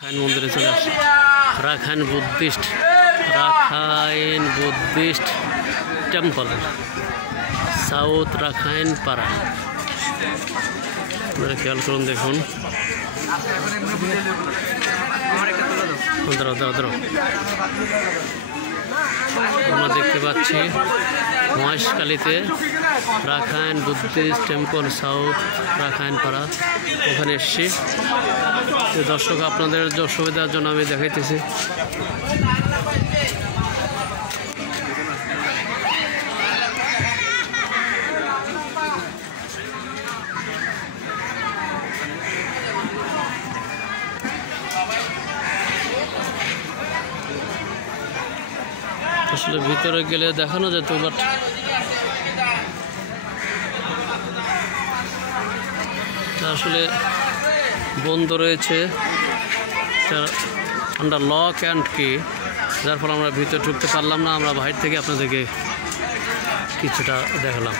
Rakhine মন্দিরে চলে আসছে। Rakhine Buddhist temple, south Rakhine পাড়া। আপনারা খেয়াল করুন, দেখুন। আমরা দেখতে পাচ্ছি মহেশখালীতে Rakhine Buddhist temple, south Rakhine পাড়া। ওখানে এসছি দর্শক, আপনাদের সুবিধার জন্য আমি দেখাইতেছি। আসলে ভিতরে গেলে দেখানো যেত, বাট আসলে বন্ধ রয়েছে আন্ডার লক অ্যান্ড কি, যার ফলে আমরা ভিতরে ঢুকতে পারলাম না। আমরা বাইরে থেকে আপনাদেরকে কিছুটা দেখালাম।